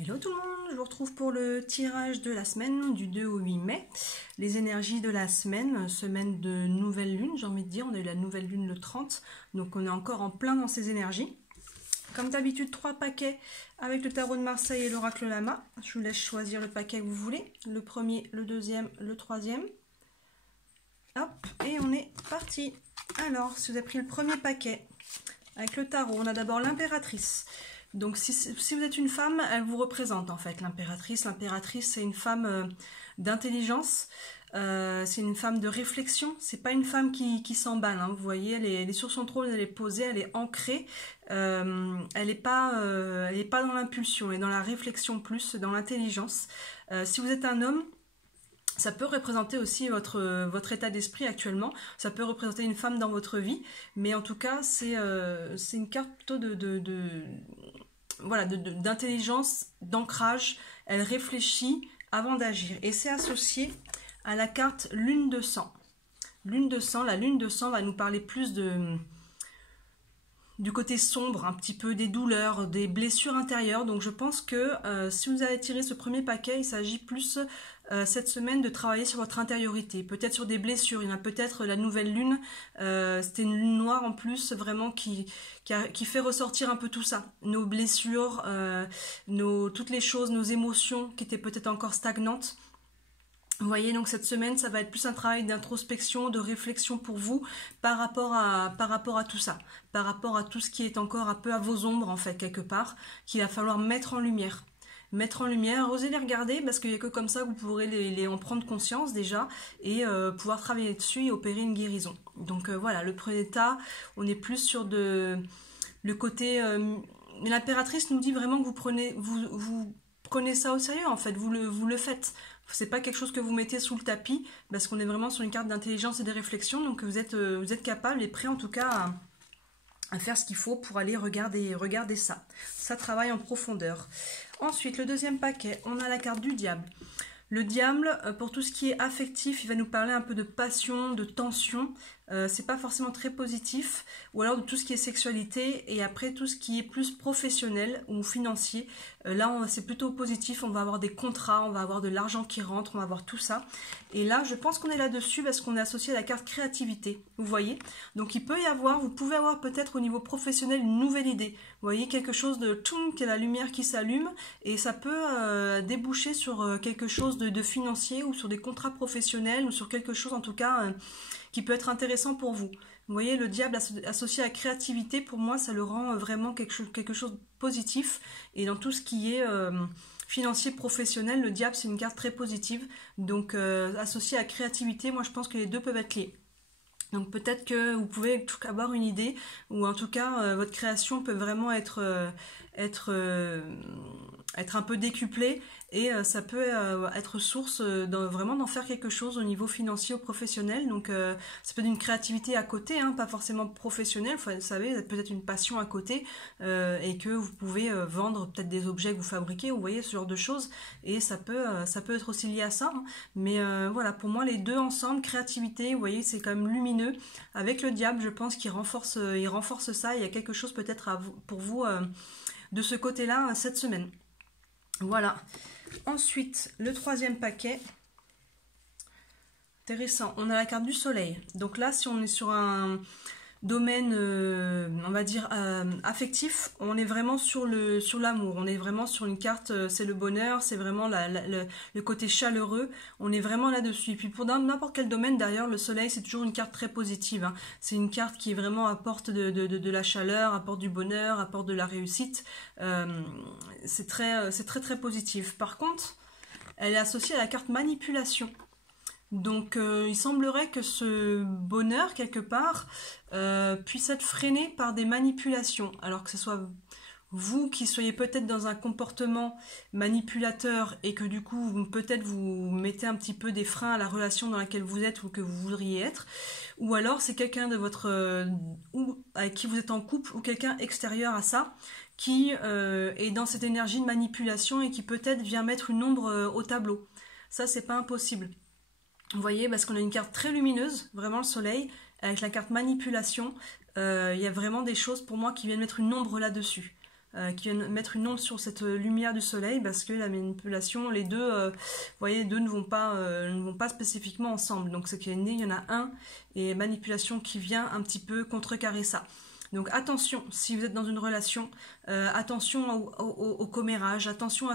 Hello tout le monde, je vous retrouve pour le tirage de la semaine du 2 au 8 mai. Les énergies de la semaine, semaine de nouvelle lune, j'ai envie de dire, on a eu la nouvelle lune le 30, donc on est encore en plein dans ces énergies. Comme d'habitude, 3 paquets avec le tarot de Marseille et l'oracle Lama. Je vous laisse choisir le paquet que vous voulez, le premier, le deuxième, le troisième. Hop, et on est parti. Alors, si vous avez pris le premier paquet avec le tarot, on a d'abord l'impératrice. Donc si vous êtes une femme, elle vous représente en fait, l'impératrice. L'impératrice, c'est une femme d'intelligence, c'est une femme de réflexion, c'est pas une femme qui s'emballe, hein. Vous voyez, elle est sur son trône, elle est posée, elle est ancrée, elle n'est pas dans l'impulsion, elle est dans la réflexion plus, dans l'intelligence. Si vous êtes un homme, ça peut représenter aussi votre état d'esprit actuellement, ça peut représenter une femme dans votre vie, mais en tout cas, c'est une carte plutôt d'intelligence, d'ancrage. Elle réfléchit avant d'agir. Et c'est associé à la carte lune de sang. Lune de sang, la lune de sang va nous parler plus du côté sombre, un petit peu des douleurs, des blessures intérieures. Donc je pense que si vous avez tiré ce premier paquet, il s'agit plus cette semaine de travailler sur votre intériorité, peut-être sur des blessures. Il y en a peut-être la nouvelle lune, c'était une lune noire en plus, vraiment qui fait ressortir un peu tout ça, nos blessures, toutes les choses, nos émotions qui étaient peut-être encore stagnantes. Vous voyez, donc cette semaine, ça va être plus un travail d'introspection, de réflexion pour vous par rapport à tout ça, par rapport à tout ce qui est encore un peu à vos ombres en fait, quelque part, qu'il va falloir mettre en lumière. Mettre en lumière, osez les regarder parce qu'il n'y a que comme ça que vous pourrez en prendre conscience déjà et pouvoir travailler dessus et opérer une guérison. Donc voilà, le premier état, on est plus sur le côté... l'impératrice nous dit vraiment que vous prenez ça au sérieux en fait, vous le faites. C'est pas quelque chose que vous mettez sous le tapis parce qu'on est vraiment sur une carte d'intelligence et de réflexion, donc vous êtes capable et prêt en tout cas à faire ce qu'il faut pour aller regarder ça. Ça travaille en profondeur. Ensuite, le deuxième paquet, on a la carte du diable. Le diable, pour tout ce qui est affectif, il va nous parler un peu de passion, de tension. C'est pas forcément très positif. Ou alors de tout ce qui est sexualité. Et après, tout ce qui est plus professionnel ou financier. Là, c'est plutôt positif. On va avoir des contrats, on va avoir de l'argent qui rentre, on va avoir tout ça. Et là, je pense qu'on est là-dessus parce qu'on est associé à la carte créativité. Vous voyez? Donc, il peut y avoir, vous pouvez avoir peut-être au niveau professionnel une nouvelle idée. Vous voyez, quelque chose de tout, qui est la lumière qui s'allume. Et ça peut déboucher sur quelque chose de financier ou sur des contrats professionnels ou sur quelque chose en tout cas qui peut être intéressant pour vous. Vous voyez, le diable associé à la créativité, pour moi, ça le rend vraiment quelque chose de positif. Et dans tout ce qui est financier, professionnel, le diable, c'est une carte très positive. Donc, associé à la créativité, moi, je pense que les deux peuvent être liés. Donc peut-être que vous pouvez avoir une idée, ou en tout cas votre création peut vraiment être un peu décuplée, et ça peut être source vraiment d'en faire quelque chose au niveau financier ou professionnel. Donc ça peut être une créativité à côté, hein, pas forcément professionnelle, vous savez, vous avez peut-être une passion à côté et que vous pouvez vendre peut-être des objets que vous fabriquez, vous voyez, ce genre de choses, et ça peut être aussi lié à ça, hein. Mais voilà, pour moi les deux ensemble, créativité, vous voyez, c'est quand même lumineux. Avec le diable, je pense qu'il renforce ça. Il y a quelque chose peut-être pour vous de ce côté-là cette semaine. Voilà. Ensuite, le troisième paquet. Intéressant. On a la carte du soleil. Donc là, si on est sur un domaine, on va dire, affectif, on est vraiment sur l'amour. On est vraiment sur une carte, c'est le bonheur, c'est vraiment le côté chaleureux. On est vraiment là-dessus. Et puis pour n'importe quel domaine, d'ailleurs, le soleil, c'est toujours une carte très positive, hein. C'est une carte qui vraiment apporte de la chaleur, apporte du bonheur, apporte de la réussite. C'est très positif. Par contre, elle est associée à la carte manipulation. Donc il semblerait que ce bonheur, quelque part, puisse être freiné par des manipulations. Alors que ce soit vous qui soyez peut-être dans un comportement manipulateur et que du coup, peut-être vous mettez un petit peu des freins à la relation dans laquelle vous êtes ou que vous voudriez être. Ou alors c'est quelqu'un de avec qui vous êtes en couple ou quelqu'un extérieur à ça qui est dans cette énergie de manipulation et qui peut-être vient mettre une ombre au tableau. Ça, c'est pas impossible. Vous voyez, parce qu'on a une carte très lumineuse, vraiment le soleil, avec la carte manipulation, il y a vraiment des choses pour moi qui viennent mettre une ombre là-dessus. qui viennent mettre une ombre sur cette lumière du soleil, parce que la manipulation, les deux, vous voyez, les deux ne vont pas spécifiquement ensemble. Donc c'est qu'il y en a un, et manipulation qui vient un petit peu contrecarrer ça. Donc attention, si vous êtes dans une relation, attention au commérage, attention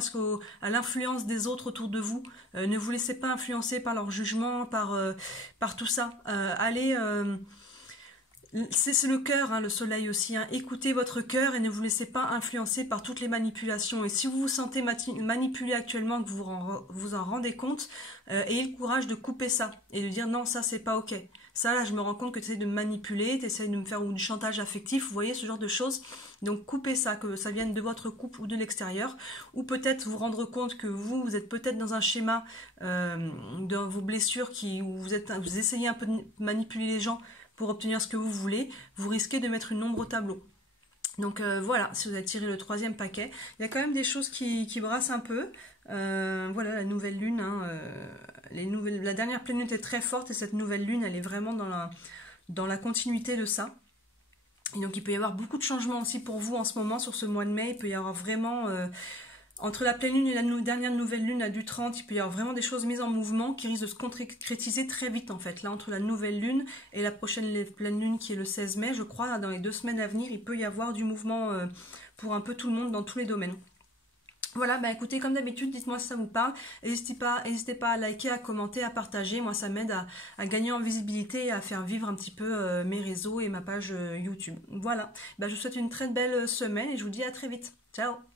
à l'influence des autres autour de vous. Ne vous laissez pas influencer par leur jugement, par tout ça. C'est le cœur, hein, le soleil aussi. Hein. Écoutez votre cœur et ne vous laissez pas influencer par toutes les manipulations. Et si vous vous sentez manipulé actuellement, que vous en rendez compte, ayez le courage de couper ça et de dire non, ça c'est pas ok. Ça là, je me rends compte que tu essaies de me manipuler, tu essaies de me faire du chantage affectif, vous voyez ce genre de choses. Donc coupez ça, que ça vienne de votre couple ou de l'extérieur. Ou peut-être vous rendre compte que vous êtes peut-être dans un schéma dans vos blessures où vous essayez un peu de manipuler les gens pour obtenir ce que vous voulez, vous risquez de mettre une ombre au tableau. Donc voilà, si vous avez tiré le 3e paquet, il y a quand même des choses qui brassent un peu. Voilà, la nouvelle lune, hein, la dernière pleine lune est très forte et cette nouvelle lune, elle est vraiment dans la continuité de ça. Et donc il peut y avoir beaucoup de changements aussi pour vous en ce moment, sur ce mois de mai. Il peut y avoir vraiment... entre la pleine lune et la dernière nouvelle lune, du 30, il peut y avoir vraiment des choses mises en mouvement qui risquent de se concrétiser très vite en fait. Là, entre la nouvelle lune et la prochaine pleine lune qui est le 16 mai, je crois, là, dans les 2 semaines à venir, il peut y avoir du mouvement pour un peu tout le monde dans tous les domaines. Voilà, bah écoutez, comme d'habitude, dites-moi si ça vous parle. N'hésitez pas à liker, à commenter, à partager. Moi, ça m'aide à gagner en visibilité et à faire vivre un petit peu mes réseaux et ma page YouTube. Voilà, bah, je vous souhaite une très belle semaine et je vous dis à très vite. Ciao!